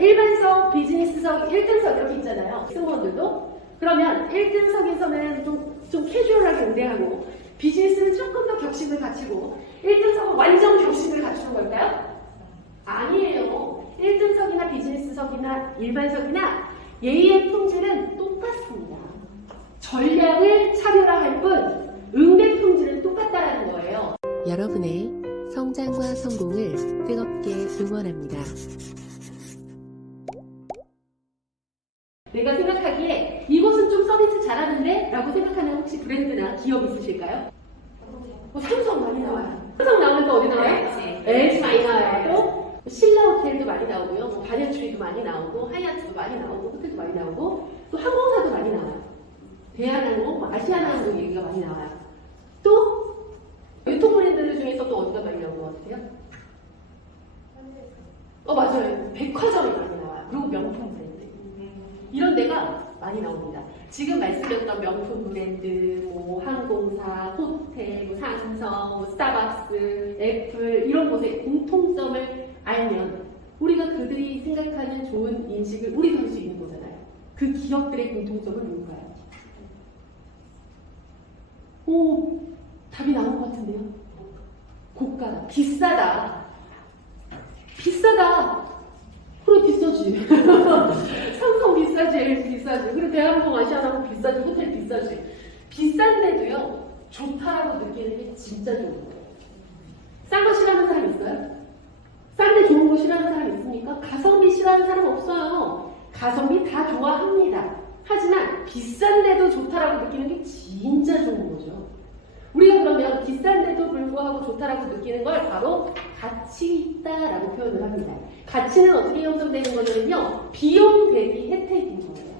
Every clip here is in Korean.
일반석, 비즈니스석, 1등석 이렇게 있잖아요. 승무원들도. 그러면 1등석에서는 좀 캐주얼하게 응대하고 비즈니스는 조금 더 격식을 갖추고 1등석은 완전 격식을 갖추는 걸까요? 아니에요. 1등석이나 비즈니스석이나 일반석이나 예의의 품질은 똑같습니다. 전략을 차별화할 뿐 응대 품질은 똑같다라는 거예요. 여러분의 성장과 성공을 뜨겁게 응원합니다. 내가 생각하기에 이곳은 좀 서비스 잘하는데? 라고 생각하는 혹시 브랜드나 기업 있으실까요? 삼성 많이 나와요. 삼성 나오면 또 어디 나와요? LG 많이 나와요. 또 신라 호텔도 많이 나오고요. 뭐 반야추리도 많이 나오고 하얏트도 많이 나오고 호텔도 많이 나오고 또 항공사도 많이 나와요. 대한항공, 아시아나항공 얘기가 많이 나와요. 또 유통 브랜드들 중에서 또 어디가 많이 나온 것 같아요? 맞아요. 백화점이 많이 나와요. 그리고 명품 브랜드. 이런 데가 많이 나옵니다. 지금 말씀드렸던 명품 브랜드, 뭐 항공사, 호텔, 뭐 삼성, 뭐 스타벅스, 애플 이런 곳의 공통점을 알면 우리가 그들이 생각하는 좋은 인식을 우리도 할 수 있는 거잖아요. 그 기업들의 공통점은 뭘까요? 오, 답이 나온 것 같은데요. 고가다, 비싸다. 비싸다. 그래 비싸지. 삼성 비싸지, LG 비싸지. 그리고 대한항공, 아시아나항공 비싸지, 호텔 비싸지. 비싼데도요 좋다라고 느끼는 게 진짜 좋은 거예요. 싼 거 싫어하는 사람 있어요? 싼데 좋은 거 싫어하는 사람 있습니까? 가성비 싫어하는 사람 없어요. 가성비 다 좋아합니다. 하지만 비싼데도 좋다라고 느끼는 게 진짜 좋은 거죠. 우리가 그러면 비싼데도 불구하고 좋다라고 느끼는 걸 바로 가치 있다라고 표현을 합니다. 가치는 어떻게 형성되는 거냐면요, 비용 대비 혜택인 거예요.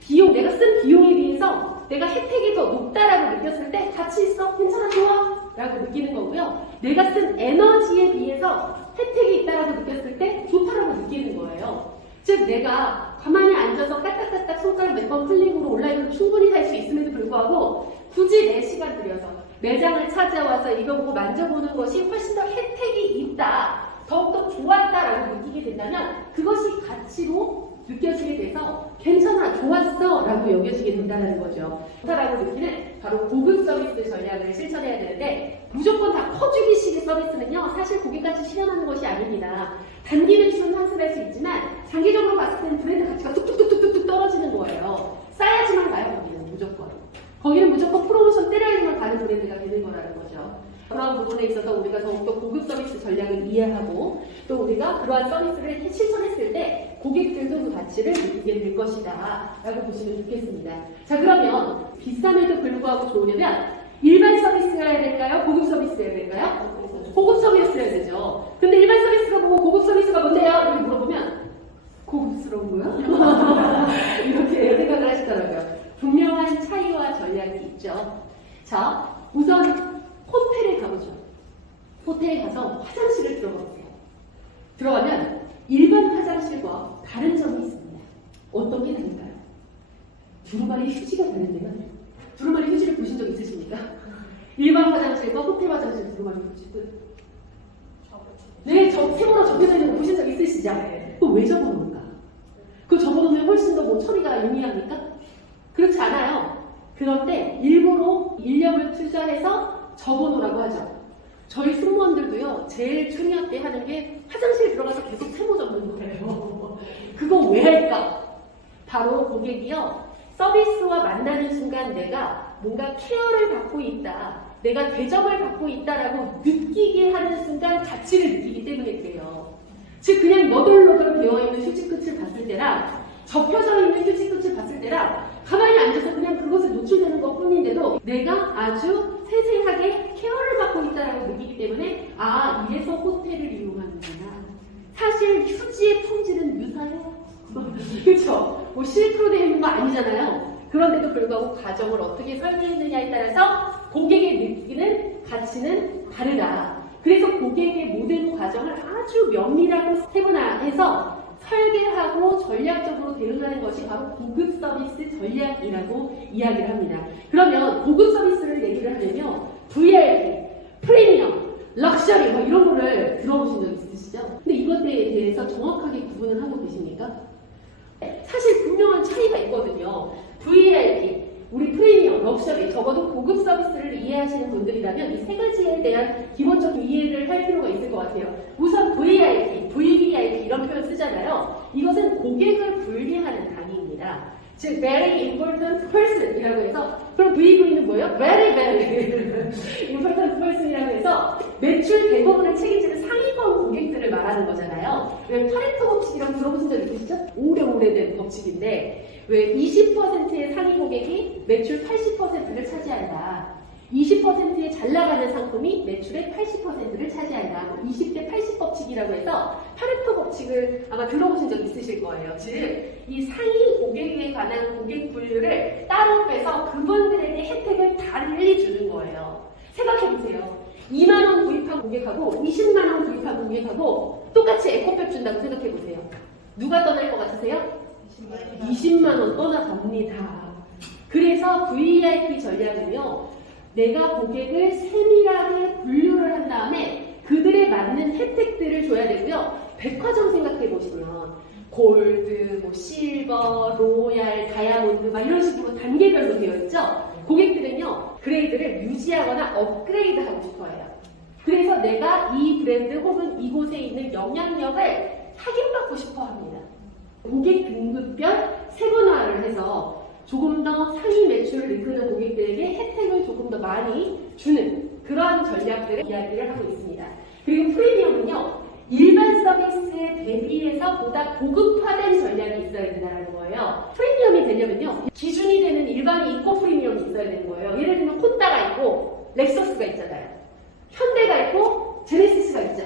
비용, 내가 쓴 비용에 비해서 내가 혜택이 더 높다라고 느꼈을 때 가치 있어? 괜찮아? 좋아? 라고 느끼는 거고요. 내가 쓴 에너지에 비해서 혜택이 있다라고 느꼈을 때 좋다라고 느끼는 거예요. 즉 내가 가만히 앉아서 까딱까딱 손가락 몇 번 클릭으로 온라인으로 충분히 할 수 있음에도 불구하고 굳이 내 시간 들여서 매장을 찾아와서 이거 보고 만져보는 것이 훨씬 더 혜택이 있다, 더욱더 좋았다라고 느끼게 된다면 그것이 가치로 느껴지게 돼서 괜찮아, 좋았어 라고 여겨지게 된다는 거죠. 좋다라고 느끼는 바로 고급 서비스 전략을 실천해야 되는데, 무조건 다 커주기식의 서비스는요 사실 고객까지 실현하는 것이 아닙니다. 단기 매출은 환승할 수 있지만 장기적으로 봤을 때는 브랜드 가치가 뚝뚝뚝뚝뚝 떨어지는 거예요. 싸야지만 가요. 거기는 무조건 프로모션 때려야지만 가는 브랜드가 되는 거라는 거죠. 그러한 부분에 있어서 우리가 더욱더 고급 서비스 전략을 이해하고 또 우리가 그러한 서비스를 실천했을 때 고객들도 그 가치를 느끼게 될 것이다 라고 보시면 좋겠습니다. 자, 그러면 비쌈에도 불구하고 좋으려면 일반 서비스여야 될까요? 고급 서비스여야 될까요? 고급 서비스여야 되죠. 근데 일반 서비스가 뭐고 고급 서비스가 뭔데요? 이렇게 물어보면 고급스러운 거야? 이렇게 생각을 하시더라고요. 분명한 차이와 전략이 있죠. 자, 우선 호텔에 가보죠. 호텔에 가서 화장실을 들어가보세요. 들어가면 일반 화장실과 다른 점이 있습니다. 어떤 게 다른가요? 두루마리 휴지가 다른데요. 두루마리 휴지를 보신 적 있으십니까? 일반 화장실과 호텔 화장실 두루마리 휴지 끝. 네, 세모로 적혀져 있는 거 보신 적 있으시죠? 그거 왜 적어놓을까? 그거 적어놓으면 훨씬 더 뭐 처리가 용이합니까? 그렇지 않아요. 그런데 일부러 인력을 투자해서 적어놓으라고 하죠. 저희 승무원들도요, 제일 중요할 때 하는 게 화장실 들어가서 계속 세모 적는 거예요. 그거 왜 할까? 바로 고객이요, 서비스와 만나는 순간 내가 뭔가 케어를 받고 있다, 내가 대접을 받고 있다라고 느끼게 하는 순간 가치를 느끼기 때문에 그래요. 즉 그냥 너덜너덜 되어있는 휴지 끝을 봤을 때랑 접혀져 있는 휴지 끝을 봤을 때랑 가만히 앉아서 그냥 그것에 노출되는 것 뿐인데도 내가 아주 세세하게 케어를 받고 있다라고 느끼기 때문에 아, 이래서 호텔을 이용하는구나. 사실 휴지의 품질은 유사해요. 그렇죠? 뭐 실크로 되어 있는 거 아니잖아요. 그런데도 불구하고 가정을 어떻게 설계했느냐에 따라서 고객이 느끼는 가치는 다르다. 그래서 고객의 모든 과정을 아주 면밀하고 세분화해서 설계하고 전략적으로 대응하는 것이 바로 고급 서비스 전략이라고 이야기를 합니다. 그러면 고급 서비스를 얘기를 하려면 VIP, 프리미엄, 럭셔리 뭐 이런 거를 들어보신 적 있으시죠? 그렇죠? 근데 이것에 대해서 정확하게 구분을 하고 계십니까? 사실 분명한 차이가 있거든요. VIP, 우리 프리미엄, 럭셔리, 적어도 고급 서비스를 이해하시는 분들이라면 이 세 가지에 대한 기본적인 이해를 할 필요가 있을 것 같아요. 우선 VIP, VVIP 이런 표현 쓰잖아요. 이것은 고객을 분리하는 단위입니다. 즉, very important person이라고 해서, 그럼 VV는 뭐예요? very, very important person이라고 해서 매출 대부분을 책임지는 상위권 고객들을 말하는 거잖아요. 왜 파레토 법칙이라고 들어보신 적 있으시죠? 오래된 법칙인데 왜 20%의 상위 고객이 매출 80%를 차지한다. 20%의 잘 나가는 상품이 매출의 80%를 차지한다. 20대 80 법칙이라고 해서 파레토 법칙을 아마 들어보신 적 있으실 거예요. 즉, 이 상위 고객에 관한 고객 분류를 따로 빼서 그분들에게 혜택을 달리 주는 거예요. 생각해보세요. 2만원 구입한 고객하고 20만원 구입한 고객하고 똑같이 에코백 준다고 생각해보세요. 누가 떠날 것 같으세요? 20만원 떠나갑니다. 그래서 VIP 전략은요, 내가 고객을 세밀하게 분류를 한 다음에 그들에 맞는 혜택들을 줘야 되고요. 백화점 생각해보시면 골드, 뭐 실버, 로얄, 다이아몬드 막 이런 식으로 단계별로 되어 있죠. 고객들은요, 그레이드를 유지하거나 업그레이드 하고 싶어 해요. 그래서 내가 이 브랜드 혹은 이곳에 있는 영향력을 확인받고 싶어 합니다. 고객 등급별 세분화를 해서 조금 더 상위 매출을 이끄는 고객들에게 혜택을 조금 더 많이 주는 그러한 전략들을 이야기를 하고 있습니다. 그리고 프리미엄은요, 일반 서비스에 대비해서 보다 고급화된 전략이 있어야 된다는 거예요. 프리미엄이 되려면요, 기준이 되는 일반이 있고 프리미엄이 있어야 되는 거예요. 예를 들면 콘다가 있고 렉서스가 있잖아요. 현대가 있고 제네시스가 있죠.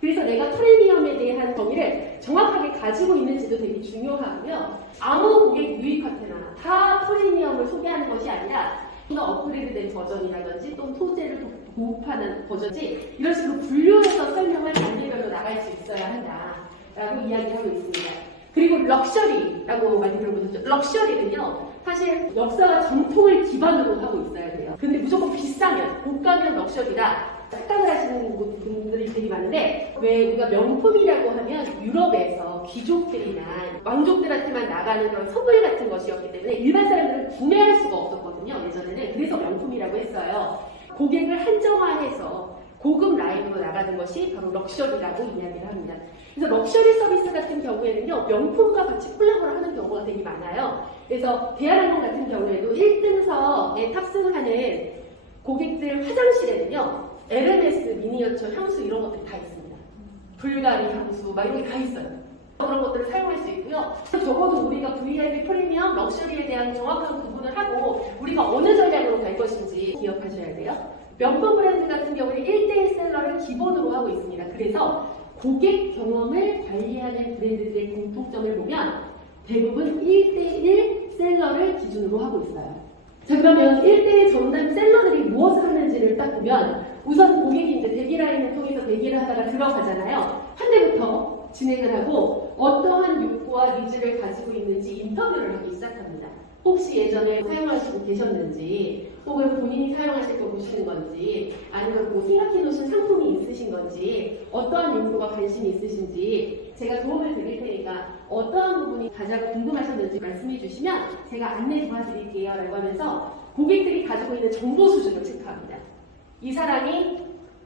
그래서 내가 프리미엄에 대한 정의를 정확하게 가지고 있는지도 되게 중요하고요. 아무 고객 유입 카테나 다 프리미엄을 소개하는 것이 아니라 더 업그레이드된 버전이라든지 또 소재를 고급화하는 버전인지 이런 식으로 분류해서 설명을 단계별로 나갈 수 있어야 한다라고 이야기하고 있습니다. 그리고 럭셔리라고 많이 들어보셨죠? 럭셔리는요, 사실 역사와 전통을 기반으로 하고 있어야 돼요. 근데 무조건 비싸면, 고가면 럭셔리다 착각을 하시는 분들이 되게 많은데, 왜 우리가 명품이라고 하면 유럽에서 귀족들이나 왕족들한테만 나가는 그런 선물 같은 것이었기 때문에 일반 사람들은 구매할 수가 없었거든요, 예전에는. 그래서 명품이라고 했어요. 고객을 한정화해서 고급 라인으로 나가는 것이 바로 럭셔리라고 이야기를 합니다. 그래서 럭셔리 서비스 같은 경우에는요, 명품과 같이 콜라보를 하는 경우가 되게 많아요. 그래서 대한항공 같은 경우에도 1등석에 탑승하는 고객들 화장실에는요, 에르메스 미니어처 향수 이런 것들이 다 있습니다. 불가리 향수 막 이런 게 다 있어요. 그런 것들을 사용할 수 있고요. 적어도 우리가 VIP, 프리미엄, 럭셔리에 대한 정확한 구분을 하고 우리가 어느 전략으로 갈 것인지 기억하셔야 돼요. 명품 브랜드 같은 경우는 1대1 셀러를 기본으로 하고 있습니다. 그래서 고객 경험을 관리하는 브랜드들의 공통점을 보면 대부분 1대1 셀러를 기준으로 하고 있어요. 자, 그러면 1대1 전담 셀러들이 무엇을 하는지를 딱 보면 우선 고객이 이제 대기 라인을 통해서 대기를 하다가 들어가잖아요. 한 대부터 진행을 하고 어떠한 욕구와 니즈를 가지고 있는지 인터뷰를 하기 시작합니다. 혹시 예전에 사용하시고 계셨는지, 혹은 본인이 사용하실 거 보시는 건지, 아니면 뭐 생각해 놓으신 상품이 있으신 건지, 어떠한 욕구가 관심이 있으신지 제가 도움을 드릴 테니까 어떠한 부분이 가장 궁금하셨는지 말씀해 주시면 제가 안내 도와드릴게요 라고 하면서 고객들이 가지고 있는 정보 수준을 체크합니다. 이 사람이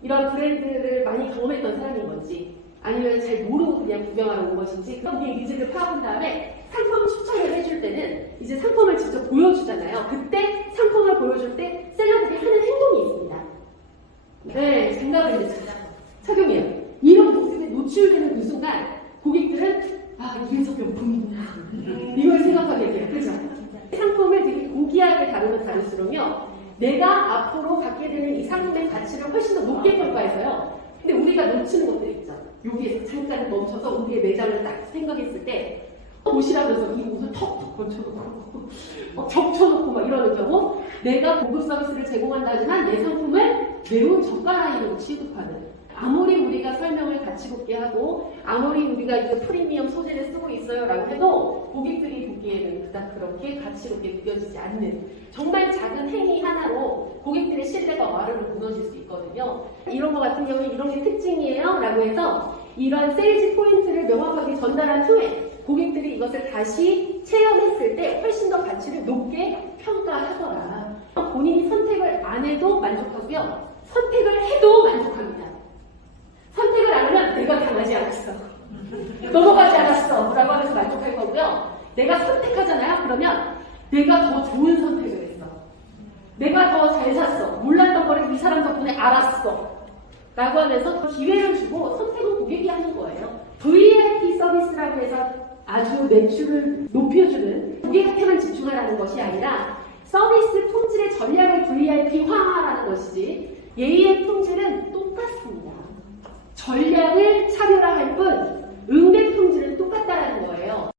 이런 브랜드를 많이 경험했던 사람인 건지, 아니면 잘 모르고 그냥 구경하러 온 것인지, 그런 고객 니즈를 파악한 다음에 상품 추천을 해줄 때는 이제 상품을 직접 보여주잖아요. 그때 상품을 보여줄 때 셀러들이 하는 행동이 있습니다. 네, 장갑을 이제 착용해요. 이런 모습에 노출되는 그 순간 고객들은 아, 이래서 명품이구나 이걸 생각하게 돼요. 그렇죠? 상품을 되게 고귀하게 다루면 다룰수록요, 내가 앞으로 갖게 되는 이 상품의 가치를 훨씬 더 높게 평가해서요. 근데 우리가 놓치는 것들 있죠. 여기에서 잠깐 멈춰서 우리의 매장을 딱 생각했을 때 보시라면서 이 옷을 턱턱 걸쳐놓고 겹쳐놓고 막 이러는 경우, 내가 고급 서비스를 제공한다지만 내 상품을 매우 저가 라인으로 취급하는, 아무리 우리가 설명을 가치 높게 만족스럽게 하고 아무리 우리가 이제 프리미엄 소재를 쓰고 있어요라고 해도 고객들이 보기에는 그닥 그렇게 가치롭게 느껴지지 않는 정말 작은 행위 하나로 고객들의 신뢰가 와르르 무너질 수 있거든요. 이런 거 같은 경우에 이런 게 특징이에요 라고 해서 이런 세일즈 포인트를 명확하게 전달한 후에 고객들이 이것을 다시 체험했을 때 훨씬 더 가치를 높게 평가하더라. 본인이 선택을 안 해도 만족하고요. 선택을 해도 만족합니다. 선택을 안 하면 내가 당하지 않았어. 넘어가지 않았어. 라고 하면서 만족할 거고요. 내가 선택하잖아요. 그러면 내가 더 좋은 선택을 했어. 내가 더 잘 샀어. 몰랐던 거를 이 사람 덕분에 알았어. 라고 하면서 기회를 주고 선택은 고객이 하는 거예요. VIP 서비스라고 해서 아주 매출을 높여주는 고객한테만 집중하라는 것이 아니라 서비스 품질의 전략을 VIP화하라는 것이지 예의의 품질은 똑같습니다. 전략을 차별화할 뿐 응대 품질은